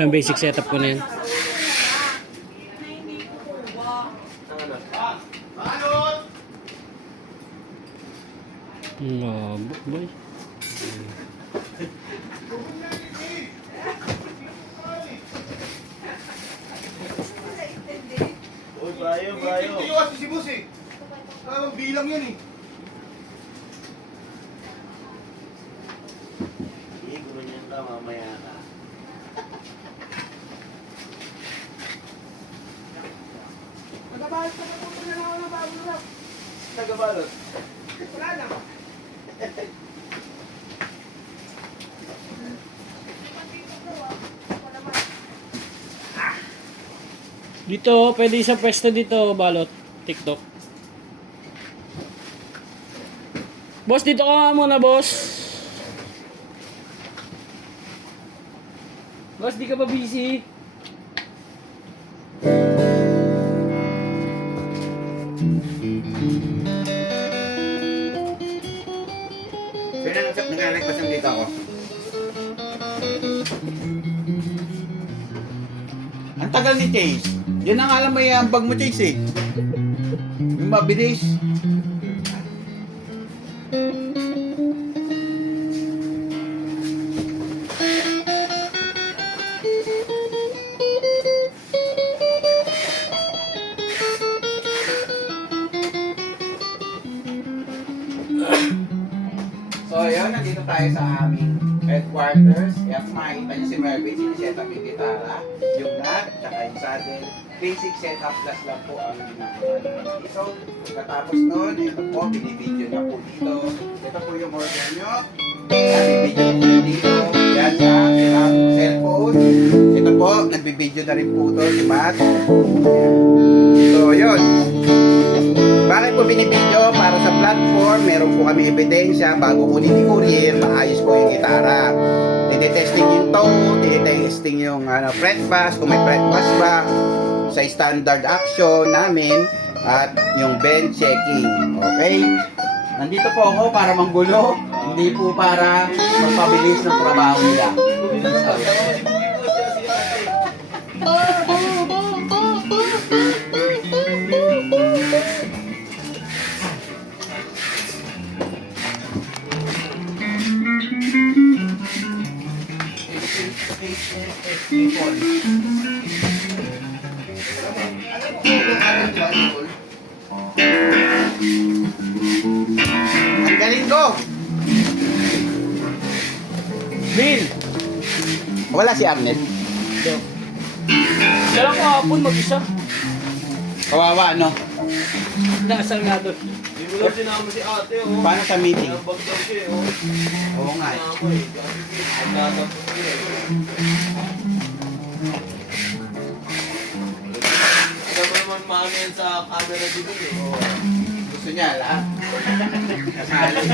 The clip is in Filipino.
Ang basic setup ko na yun. Boy. Uy, Bayo. Hindi ko kasi si boss eh. Parang bilang yan eh. Sige, gulo niyan ka, mamaya na. Nagabalot ka na po na lang ako ng bago na. Nagabalot. Wala na. Dito, pwede isang pwesto dito, balot. TikTok. Boss, dito ka nga muna, boss. Boss, di ka ba busy? Sino nag-request yung dito ako? Ang tagal ni Chase. Yan ang alam mo yung bag mo, Chase eh. Yung mabilis. So yun, nandito tayo sa aming headquarters. Kaya makikita nyo si Mervin, siniset up yung gitara, yung nut, tsaka yung saddle. Basic setup plus lang po ang ginagawa namin. So, pagkatapos nun, ito po, binibideo na po dito. Ito po yung order nyo. Binibideo po yun dito. Yan sa aking cellphone. Ito po, nagbibideo na rin po ito si Matt. So, yun. Bakit po binibideo? Para sa platform, meron po kami ebidensya bago kunin ni courier, maayos po yung gitara. Tinitesting yung tone, tinitesting yung fret bass, kung may fret bass ba, sa standard action namin, at yung bend checking. Okay? Nandito po ako para manggulo, hindi po para magpabilis ng trabaho nila. Ang galing ko! Bill! Wala si Arnett. Siya lang kahapon mag-isa. Kawawa, no? Nasaan nga doon? Hindi mo lang sinama si ate, oh. Paano sa meeting? Nabag daw siya, oh. Oo nga. Sinama eh. Ang tatapos ko eh. Alam mo naman maano yan sa camera dito eh. Oo. Gusto niya lahat. Kasali.